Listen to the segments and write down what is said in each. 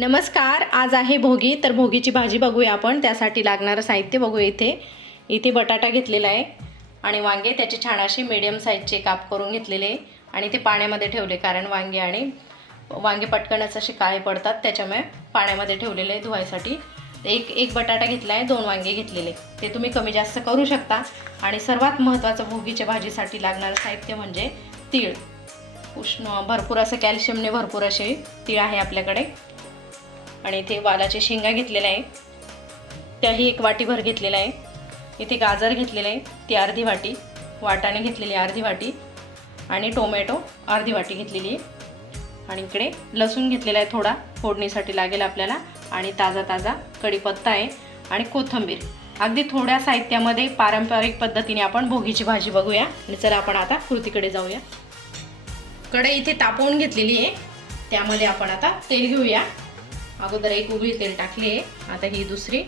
नमस्कार आज आहे भोगी तर भोगीची भाजी बघूया आपण. त्यासाठी लागणारं साहित्य बघूया इथे. इथे बटाटा घेतलेला आहे आणि वांगे त्याचे छान असे मिडियम साईजचे काप करून घेतलेले आणि ते पाण्यामध्ये ठेवले कारण वांगे आणि वांगे पटकनच असे काळे पडतात त्याच्यामुळे पाण्यामध्ये ठेवलेले आहे धुवायसाठी. एक एक बटाटा घेतला आहे दोन वांगे घेतलेले ते तुम्ही कमी जास्त करू शकता. आणि सर्वात महत्त्वाचं भोगीच्या भाजीसाठी लागणारं साहित्य म्हणजे तीळ. उष्ण भरपूर असं कॅल्शियमने भरपूर असे तीळ आहे आपल्याकडे. आणि इथे वालाचे शेंगा घेतलेल्या आहे त्याही एक वाटीभर घेतलेला आहे इथे गाजर घेतलेलं आहे ती अर्धी वाटी वाटाणे घेतलेली आहे अर्धी वाटी आणि टोमॅटो अर्धी वाटी घेतलेली आहे. आणि इकडे लसूण घेतलेला आहे थोडा फोडणीसाठी लागेल आपल्याला. आणि ताजा ताजा कढीपत्ता आहे आणि कोथिंबीर. अगदी थोड्या साहित्यामध्ये पारंपरिक पद्धतीने आपण भोगीची भाजी बघूया. आणि चला आपण आता कृतीकडे जाऊया. कढई इथे तापवून घेतलेली आहे. त्यामध्ये आपण आता तेल घेऊया. अगोदर एक उघळी तेल टाकली. आहे आता ही दुसरी.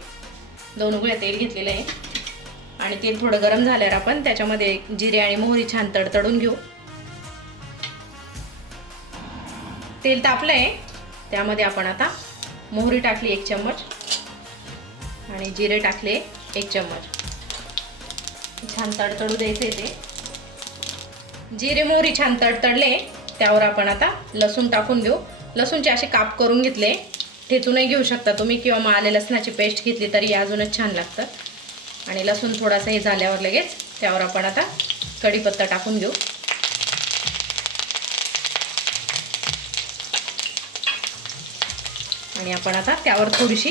दोन उघळ्या तेल घेतलेलं आहे. आणि तेल थोडं गरम झाल्यावर आपण त्याच्यामध्ये जिरे आणि मोहरी छान तडतडून घेऊ. तेल तापलं आहे त्यामध्ये आपण आता मोहरी टाकली एक चम्मच आणि जिरे टाकले एक चम्मच. छान तडतडू द्यायचे ते. जिरे मोहरी छान तडतडले त्यावर आपण आता लसूण टाकून घेऊ लसूणचे असे काप करून घेतले. ठेचूनही घेऊ शकता तुम्ही किंवा मग आले लसणाची पेस्ट घेतली तरी अजूनच छान लागतं. आणि लसूण थोडासा हे झाल्यावर लगेच त्यावर आपण आता कढीपत्ता टाकून घेऊ. आणि आपण आता त्यावर थोडीशी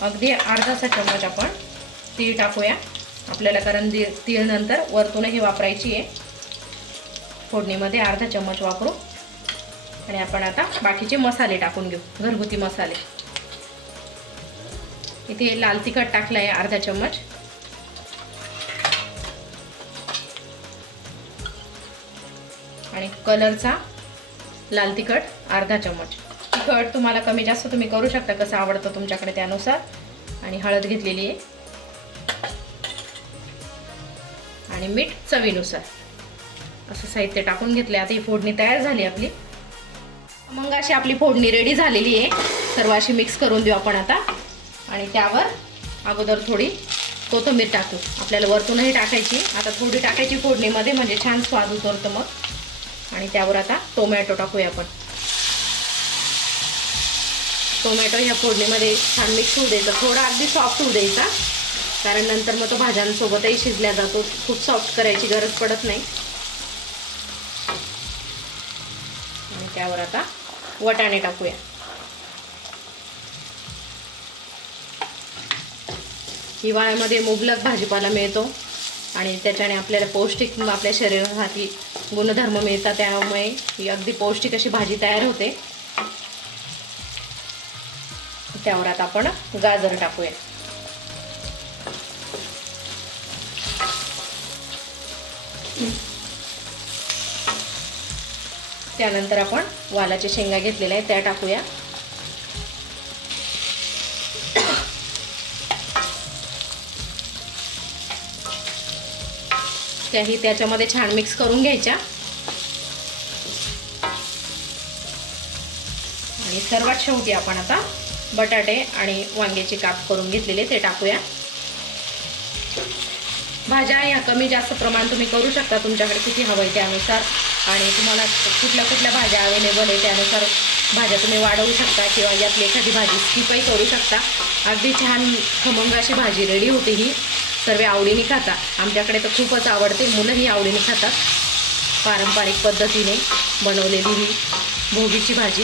अगदी अर्धासा चम्मच आपण तीळ टाकूया. आपल्याला कारण ती तीळ नंतर वरतूनही वापरायची आहे. फोडणीमध्ये अर्धा चम्मच वापरू. आणि आपण आता बाकीचे मसाले टाकून घेऊ. घरगुती मसाले. इथे लाल तिखट टाकलं आहे अर्धा चम्मच. आणि कलरचा लाल तिखट अर्धा चम्मच. तिखट तुम्हाला कमी जास्त तुम्ही करू शकता कसं आवडतं तुमच्याकडे त्यानुसार. आणि हळद घेतलेली आहे. आणि मीठ चवीनुसार. असं साहित्य टाकून घेतलं आता ही फोडणी तयार झाली आपली. मग अशी आपली फोडणी रेडी झालेली आहे. सर्व अशी मिक्स करून देऊ आपण आता. आणि त्यावर अगोदर थोडी कोथिंबीर टाकू. आपल्याला वरतूनही टाकायची. आता थोडी टाकायची फोडणीमध्ये म्हणजे छान स्वाद उतरतो मग. आणि त्यावर आता टोमॅटो टाकूया आपण. टोमॅटो ह्या फोडणीमध्ये छान मिक्स होऊ द्यायचा. थोडा अगदी सॉफ्ट होऊ द्यायचा. कारण नंतर मग तो भाज्यांसोबतही शिजल्या जातो. खूप सॉफ्ट करायची गरज पडत नाही. त्यावर आता वटाणे टाकूया. हिवाळ्यामध्ये मुबलक भाजीपाला मिळतो आणि त्याच्याने आपल्याला पौष्टिक आपल्या शरीरासाठी गुणधर्म मिळतात त्यामुळे ही अगदी पौष्टिक अशी भाजी तयार होते. त्यावर आता आपण गाजर टाकूया. त्यानंतर आपण वालाच्या शेंगा घेतलेल्या आहेत त्या टाकूया. त्याही त्याच्यामध्ये छान मिक्स करून घ्यायच्या. आणि सर्वात शेवटी आपण आता बटाटे आणि वांग्याचे काप करून घेतलेले ते टाकूया. भाज्या या कमी जास्त प्रमाण तुम्ही करू शकता. तुमच्याकडे किती हवं आहे त्यानुसार आणि तुम्हाला कुठल्या कुठल्या भाज्या अवेलेबल आहे त्यानुसार भाज्या तुम्ही वाढवू शकता किंवा यातली एखादी भाजी स्किपही करू शकता. अगदी छान खमंग अशी भाजी रेडी होते ही. सर्व आवडीने खाता. आमच्याकडे तर खूपच आवडते. मुलंही आवडीने खातात. पारंपरिक पद्धतीने बनवलेली ही भोगीची भाजी.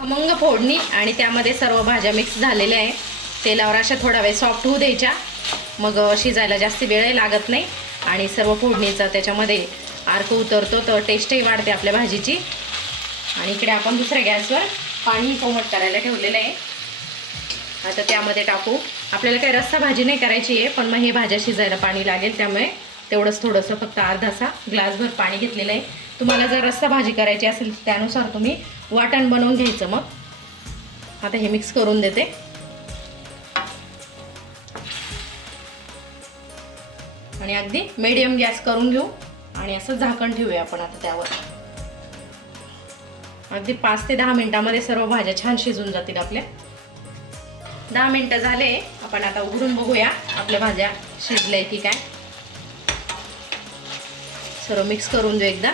खमंग फोडणी आणि त्यामध्ये सर्व भाज्या मिक्स झालेल्या आहे. तेलावर अशा थोडा वेळ सॉफ्ट होऊ द्यायच्या. मग शिजायला जास्त वेळही लागत नाही. आणि सर्व फोडणीचा त्याच्यामध्ये अर्क उतरतो तर टेस्टही वाढते आपल्या भाजीची. आणि इकडे आपण दुसऱ्या गॅसवर पाणी कोमट करायला ठेवलेलं आहे. आता त्यामध्ये टाकू. आपल्याला काही रस्सा भाजी नाही करायची आहे पण मग हे भाज्या शिजायला पाणी लागेल त्यामुळे तेवढंच थोडंसं फक्त अर्धासा ग्लासभर पाणी घेतलेलं आहे. तुम्हाला जर रस्सा भाजी करायची असेल त्यानुसार तुम्ही वाटण बनवून घ्यायचं मग. आता हे मिक्स करून देते. आणि अगदी मीडियम गॅस करून घेऊ. आणि असं झाकण ठेवूया आपण आता त्यावर. अगदी पाच ते दहा मिनिटामध्ये सर्व भाज्या छान शिजून जातील आपल्या. दहा मिनटं झाले आपण आता उघडून बघूया आपल्या भाज्या शिजल्या की काय. सर्व मिक्स करून देऊ एकदा.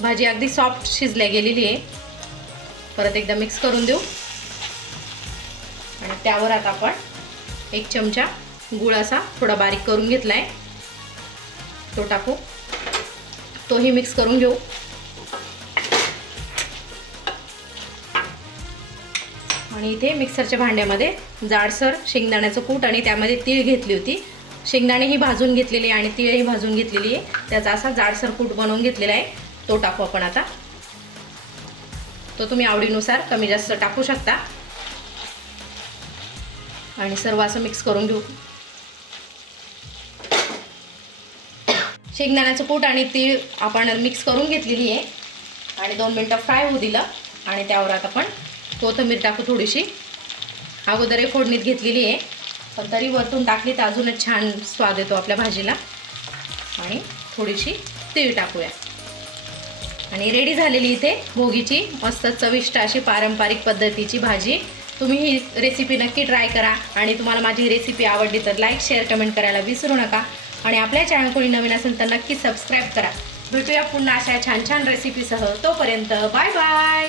भाजी अगदी सॉफ्ट शिजल्या गेलेली आहे. परत एकदा मिक्स करून देऊ. त्यावर आता आपण एक चमचा गुळ असा थोडा बारीक करून घेतला आहे तो टाकू. तोही मिक्स करून घेऊ. आणि इथे मिक्सरच्या भांड्यामध्ये जाडसर शेंगदाण्याचं कूट आणि त्यामध्ये तीळ घेतली होती. शेंगदाणे ही भाजून घेतलेली आहे आणि तीळही भाजून घेतलेली आहे. त्याचा असा जाडसर कूट बनवून घेतलेला आहे. तो टाकू आपण आता. तो तुम्ही आवडीनुसार कमी जास्त टाकू शकता. आणि सर्व असं मिक्स करून घेऊ. शेंगदाण्याचं कूट आणि तीळ आपण मिक्स करून घेतलेली आहे. आणि दोन मिनटं फ्राय होऊ दिलं. आणि त्यावर आता आपण कोथंबीर टाकू थोडीशी. अगोदरही फोडणीत घेतलेली आहे. पण तरी वरतून टाकली तर अजूनच छान स्वाद येतो आपल्या भाजीला. आणि थोडीशी तीळ टाकूया. आणि रेडी झालेली इथे भोगीची मस्त चविष्ट अशी पारंपरिक पद्धतीची भाजी. तुम्ही ही रेसिपी नक्की ट्राय करा. आणि तुम्हाला माझी रेसिपी आवडली तर लाईक शेअर कमेंट करायला विसरू नका. आणि आपल्या चॅनल कोणी नवीन असेल तर नक्की सबस्क्राईब करा. भेटूया पुन्हा अशा छान छान रेसिपीसह तोपर्यंत बाय बाय